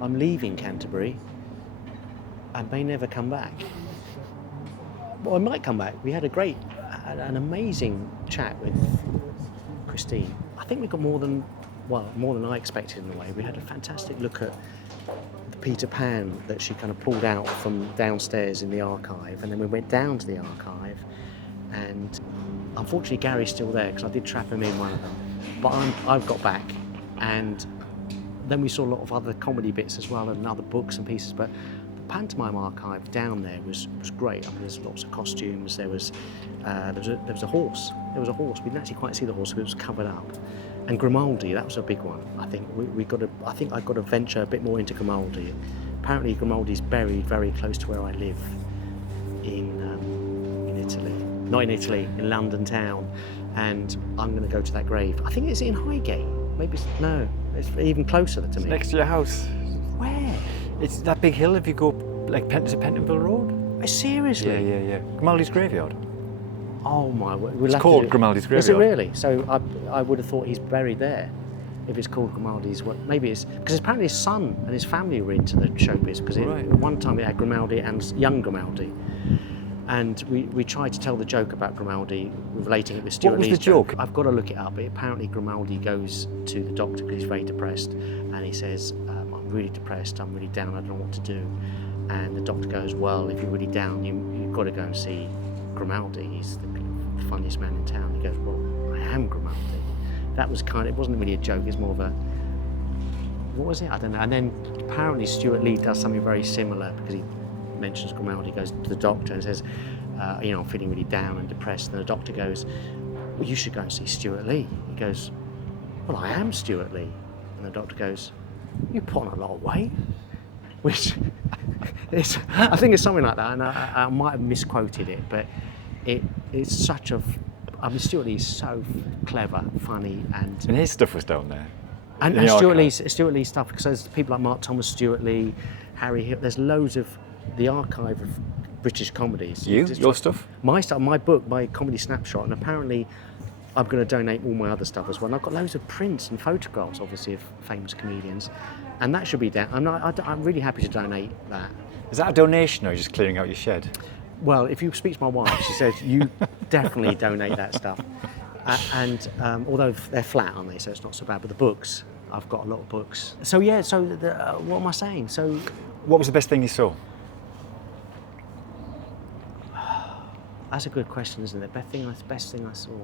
I'm leaving Canterbury and may never come back. Well, I might come back. We had an amazing chat with Christine. I think we got more than I expected in a way. We had a fantastic look at the Peter Pan that she kind of pulled out from downstairs in the archive, and then we went down to the archive, and unfortunately Gary's still there because I did trap him in one of them. But I've got back, and then we saw a lot of other comedy bits as well and other books and pieces. But the Pantomime archive down there was great. I mean, there's lots of costumes. There was a horse. There was a horse. We didn't actually quite see the horse because it was covered up. And Grimaldi, that was a big one. I think I think I've got to venture a bit more into Grimaldi. Apparently Grimaldi's buried very close to where I live in Italy. Not in Italy, in London town. And I'm going to go to that grave. I think it's in Highgate. Maybe it's even closer to me. Next to your house. Where? It's that big hill if you go like to Pentonville Road. Seriously? Yeah. Grimaldi's graveyard. Oh my word. It's called Grimaldi's graveyard. Is it really? So I would have thought he's buried there. If it's called Grimaldi's, maybe it's because apparently his son and his family were into the showbiz. Because one time it had Grimaldi and young Grimaldi, and we tried to tell the joke about Grimaldi, relating it with Stewart Lee's. What was the joke? I've got to look it up. But apparently Grimaldi goes to the doctor because he's very depressed, and he says, "I'm really depressed. I'm really down. I don't know what to do." And the doctor goes, "Well, if you're really down, you've got to go and see Grimaldi. He's the funniest man in town." He goes, "Well, I am Grimaldi." That was it wasn't really a joke, it's more of a, what was it? I don't know. And then apparently Stewart Lee does something very similar because he mentions Grimaldi, goes to the doctor and says, I'm feeling really down and depressed. And the doctor goes, "Well, you should go and see Stewart Lee." He goes, "Well, I am Stewart Lee." And the doctor goes, "You put on a lot of weight." Which I think it's something like that, and I might have misquoted it, but it's such a. I mean, Stewart Lee's so clever, funny, and his stuff was down there. And Stewart Lee's stuff, because there's people like Mark Thomas, Stewart Lee, Harry Hill. There's loads of the archive of British comedies. Your stuff? My stuff, my book, my comedy snapshot, and apparently I'm going to donate all my other stuff as well. And I've got loads of prints and photographs, obviously, of famous comedians, and that should be down. I'm really happy to donate that. Is that a donation, or are you just clearing out your shed? Well, if you speak to my wife, she says you definitely donate that stuff. Although they're flat, aren't they? So it's not so bad. But the books, I've got a lot of books. So yeah. So what am I saying? So, what was the best thing you saw? That's a good question, isn't it? The best thing I saw.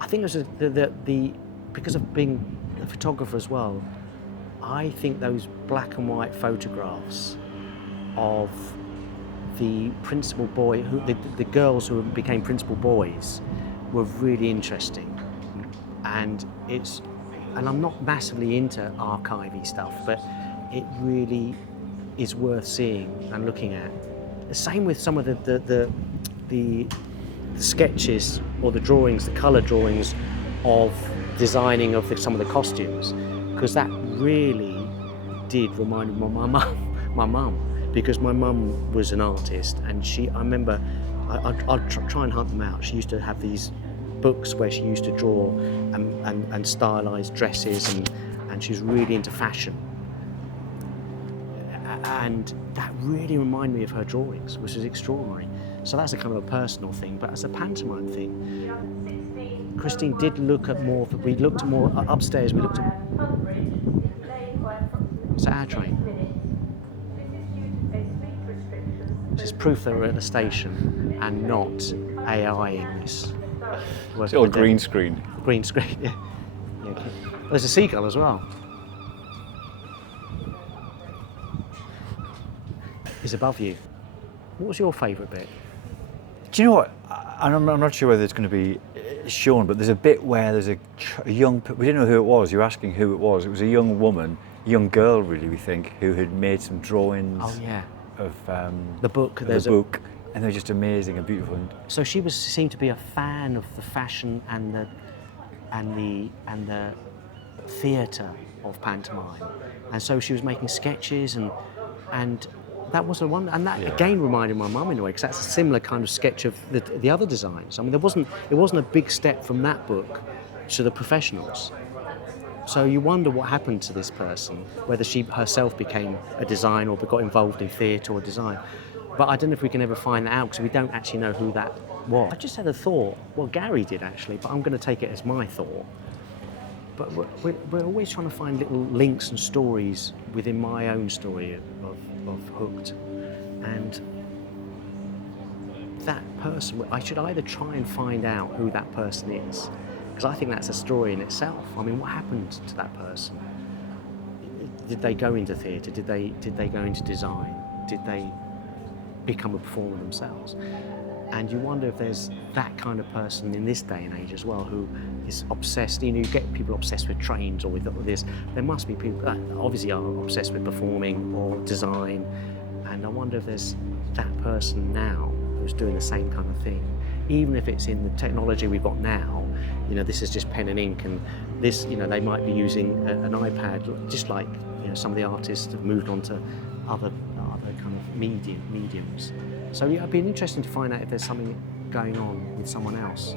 I think it was the because of being a photographer as well. I think those black and white photographs of the principal boy, the girls who became principal boys, were really interesting. And I'm not massively into archivey stuff, but it really is worth seeing and looking at. The same with some of the sketches or the drawings, the colour drawings of designing of some of the costumes, because that really did remind me of my mum. Because my mum was an artist, and I remember I'd try and hunt them out. She used to have these books where she used to draw and stylise dresses, and she was really into fashion. And that really reminded me of her drawings, which is extraordinary. So that's a kind of a personal thing, but as a pantomime thing, Christine did look at more, we looked at more, upstairs we looked at, it's our train. Which is proof that we're at the station and not AI-ing this. It's all green screen. Green screen, yeah. There's a seagull as well. It's above you. What was your favourite bit? Do you know what? I'm not sure whether it's going to be shown, but there's a bit where there's a young. We didn't know who it was. You were asking who it was. It was a young woman, young girl, really. We think, who had made some drawings. Oh yeah. Of the book. There's a book, and they're just amazing and beautiful. So she seemed to be a fan of the fashion and the theatre of pantomime, and so she was making sketches and that was the one, and that again reminded my mum in a way, because that's a similar kind of sketch of the other designs. I mean, it wasn't a big step from that book to the professionals. So you wonder what happened to this person, whether she herself became a designer or got involved in theatre or design. But I don't know if we can ever find that out because we don't actually know who that was. I just had a thought. Well, Gary did actually, but I'm going to take it as my thought. But we're always trying to find little links and stories within my own story of Hooked. And that person, I should either try and find out who that person is, because I think that's a story in itself. I mean, what happened to that person? Did they go into theatre? Did they go into design? Did they become a performer themselves? And you wonder if there's that kind of person in this day and age as well, who is obsessed. You know, you get people obsessed with trains or with this. There must be people that obviously are obsessed with performing or design. And I wonder if there's that person now who's doing the same kind of thing. Even if it's in the technology we've got now, you know, this is just pen and ink, and this, you know, they might be using an iPad, just like, you know, some of the artists have moved on to other kind of mediums. So yeah, it'd be interesting to find out if there's something going on with someone else.